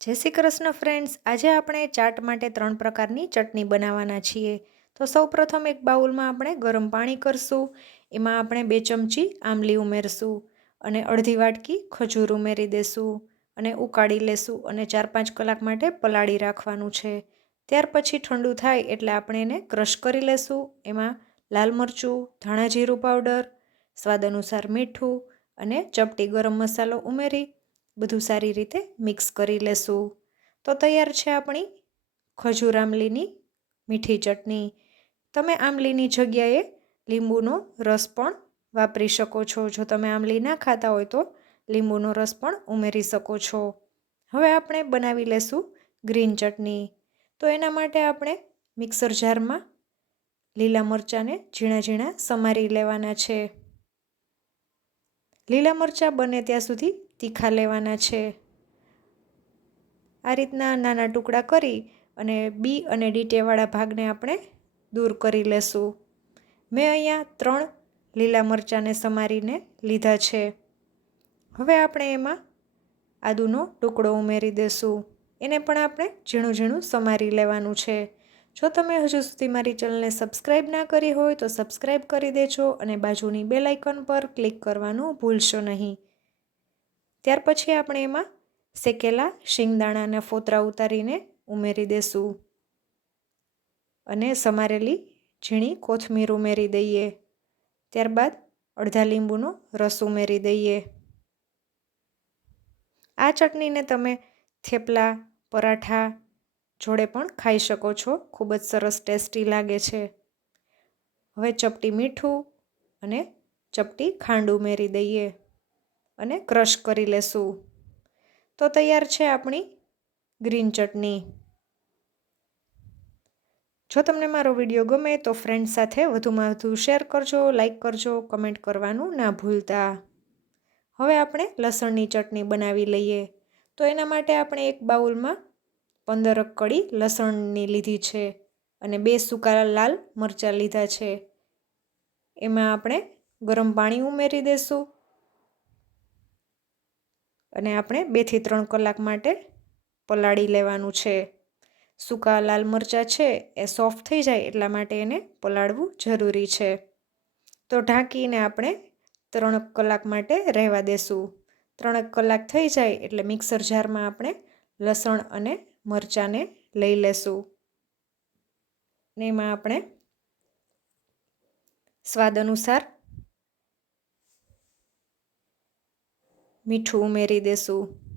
જય શ્રી કૃષ્ણ ફ્રેન્ડ્સ આજે આપણે ચાટ માટે ત્રણ પ્રકારની ચટણી બનાવવાના છીએ. તો સૌ પ્રથમ એક બાઉલમાં આપણે ગરમ પાણી કરશું. એમાં આપણે બે ચમચી આંબલી ઉમેરશું અને અડધી વાટકી ખજૂર ઉમેરી દેશું અને ઉકાળી લેશું અને ચાર પાંચ કલાક માટે પલાળી રાખવાનું છે. ત્યાર પછી ઠંડુ થાય એટલે આપણે એને ક્રશ કરી લેશું. એમાં લાલ મરચું, ધાણા જીરું પાવડર સ્વાદ અનુસાર મીઠું અને ચપટી ગરમ મસાલો ઉમેરી બધું સારી રીતે મિક્સ કરી લેશું. તો તૈયાર છે આપણી ખજૂર આમલીની મીઠી ચટણી. તમે આમલીની જગ્યાએ લીંબુનો રસ પણ વાપરી શકો છો. જો તમે આમલી ના ખાતા હોય તો લીંબુનો રસ પણ ઉમેરી શકો છો. હવે આપણે બનાવી લેશું ગ્રીન ચટણી. તો એના માટે આપણે મિક્સર જારમાં લીલા મરચાંને ઝીણા ઝીણા સમારી લેવાના છે. લીલા મરચાં બને ત્યાં સુધી તીખા લેવાના છે. આ રીતના નાના ટુકડા કરી અને બી અને ડીટેવાળા ભાગને આપણે દૂર કરી લેશું. મેં અહીંયા ત્રણ લીલા મરચાંને સમારીને લીધા છે. હવે આપણે એમાં આદુનો ટુકડો ઉમેરી દેશું. એને પણ આપણે ઝીણું ઝીણું સમારી લેવાનું છે. જો તમે હજુ સુધી મારી ચેનલને સબસ્ક્રાઈબ ના કરી હોય તો સબસ્ક્રાઈબ કરી દેજો અને બાજુની બેલ આઇકન પર ક્લિક કરવાનું ભૂલશો નહીં. ત્યાર પછી આપણે એમાં શેકેલા શિંગદાણાના ફોતરા ઉતારીને ઉમેરી દેશું અને સમારેલી ઝીણી કોથમીર ઉમેરી દઈએ. ત્યારબાદ અડધા લીંબુનો રસ ઉમેરી દઈએ. આ ચટણીને તમે થેપલા, પરાઠા જોડે પણ ખાઈ શકો છો. ખૂબ જ સરસ ટેસ્ટી લાગે છે. હવે ચપટી મીઠું અને ચપટી ખાંડ ઉમેરી દઈએ અને ક્રશ કરી લેશું. તો તૈયાર છે આપણી ગ્રીન ચટણી. જો તમને મારો વીડિયો ગમે તો ફ્રેન્ડ સાથે વધુમાં વધુ શેર કરજો લાઇક કરજો, કમેન્ટ કરવાનું ના ભૂલતા. હવે આપણે લસણની ચટણી બનાવી લઈએ. તો એના માટે આપણે એક બાઉલમાં પંદર કળી લસણની લીધી છે અને બે સૂકા લાલ મરચાં લીધા છે. એમાં આપણે ગરમ પાણી ઉમેરી દઈશું અને આપણે બેથી ત્રણ કલાક માટે પલાળી લેવાનું છે. સૂકા લાલ મરચાં છે એ સોફ્ટ થઈ જાય એટલા માટે એને પલાળવું જરૂરી છે. તો ઢાંકીને આપણે ત્રણ કલાક માટે રહેવા દેશું. ત્રણેક કલાક થઈ જાય એટલે મિક્સર જારમાં આપણે લસણ અને મરચાંને લઈ લેશું. ને એમાં આપણે સ્વાદ અનુસાર મીઠું ઉમેરી દેશું.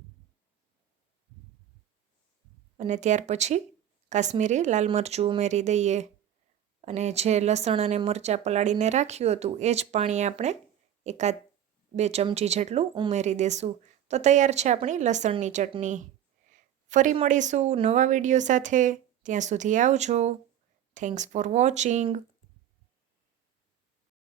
અને ત્યાર પછી કાશ્મીરી લાલ મરચું ઉમેરી દઈએ. અને જે લસણ અને મરચાં પલાળીને રાખ્યું હતું, એ જ પાણી આપણે એકાદ બે ચમચી જેટલું ઉમેરી દેશું. તો તૈયાર છે આપણી લસણની ચટણી. ફરી મળીશું નવા વીડિયો સાથે. ત્યાં સુધી આવજો. Thanks for watching